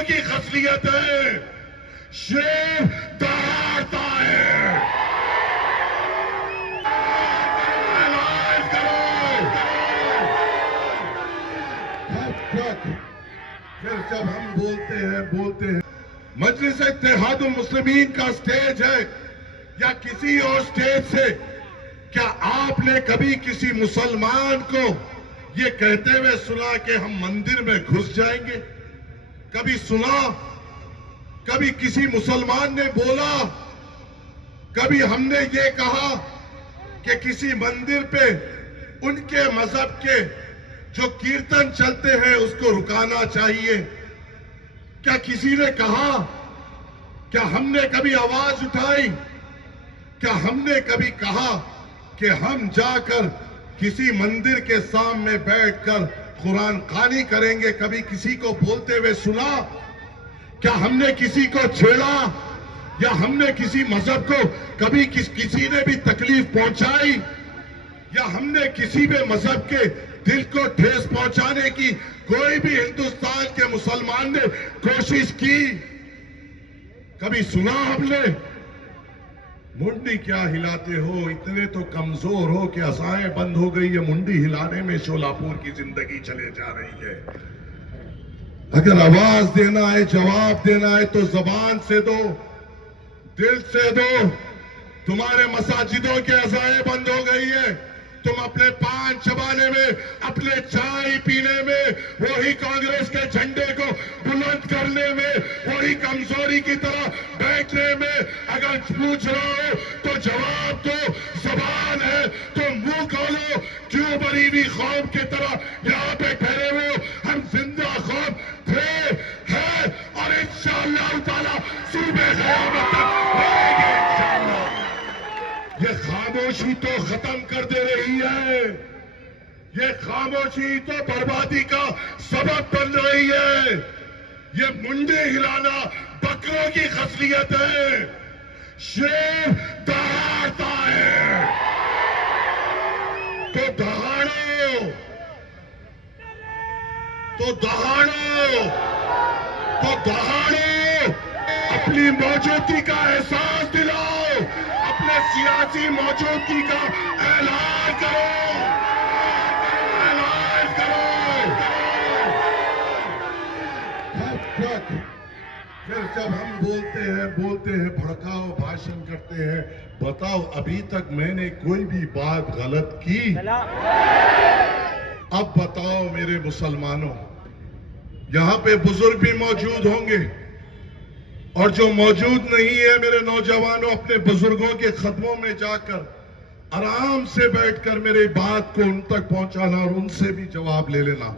बकरों की खसलियत है, शेर दहाड़ता है। ऐलान करो। फिर जब हम बोलते हैं मजलिस इत्तेहादुल मुस्लिमीन का स्टेज है या किसी और स्टेज से, क्या आपने कभी किसी मुसलमान को ये कहते हुए सुना कि हम मंदिर में घुस जाएंगे? कभी सुना? कभी किसी मुसलमान ने बोला? कभी हमने ये कहा कि किसी मंदिर पे उनके मजहब के जो कीर्तन चलते हैं उसको रुकाना चाहिए? क्या किसी ने कहा? क्या हमने कभी आवाज उठाई? क्या हमने कभी कहा कि हम जाकर किसी मंदिर के सामने बैठकर कुरान खानी करेंगे? कभी किसी को बोलते हुए सुना? क्या हमने किसी को छेड़ा या हमने किसी मजहब को कभी किसी ने भी तकलीफ पहुंचाई या हमने किसी भी मजहब के दिल को ठेस पहुंचाने की कोई भी हिंदुस्तान के मुसलमान ने कोशिश की? कभी सुना हमने? मुंडी क्या हिलाते हो, इतने तो कमजोर हो कि असाएं बंद हो गई है, मुंडी हिलाने में शोलापुर की जिंदगी चले जा रही है। अगर आवाज देना है, जवाब देना है तो जबान से दो, दिल से दो। तुम्हारे मसाजिदों के अज़ाएं बंद हो गई है, तुम अपने पान चबाने में, अपने चाय पीने में, वही कांग्रेस के झंडे को बुलंद करने में, वही कमजोरी की तरह बैठने में अगर पूछ रहा हो तो जवाब दो। जबान है तो मुंह खोलो। क्यों गरीबी कौम की तरह यहाँ पे ठहरे हो? हम जिंदा कौम थे, है और इंशाअल्लाह ताला सूबे क़यामत तक रहेंगे इंशाअल्लाह। ये खामोशी तो खत्म कर दे रही है, ये खामोशी तो बर्बादी का सबब बन रही है। ये मुंडे हिलाना बकरों की खसलियत है, शेर दहाड़ता है तो दहाड़ो, तो दहाड़ो, तो दहाड़ो। अपनी मौजूदगी का एहसास दिलाओ, अपने सियासी मौजूदगी का ऐलान करो, ऐलान करो। फिर जब हम बोलते हैं भड़काओ, भाषण करते हैं, बताओ अभी तक मैंने कोई भी बात गलत की? अब बताओ मेरे मुसलमानों, यहां पे बुजुर्ग भी मौजूद होंगे और जो मौजूद नहीं है मेरे नौजवानों, अपने बुजुर्गों के कदमों में जाकर आराम से बैठकर मेरी बात को उन तक पहुंचाना और उनसे भी जवाब ले लेना।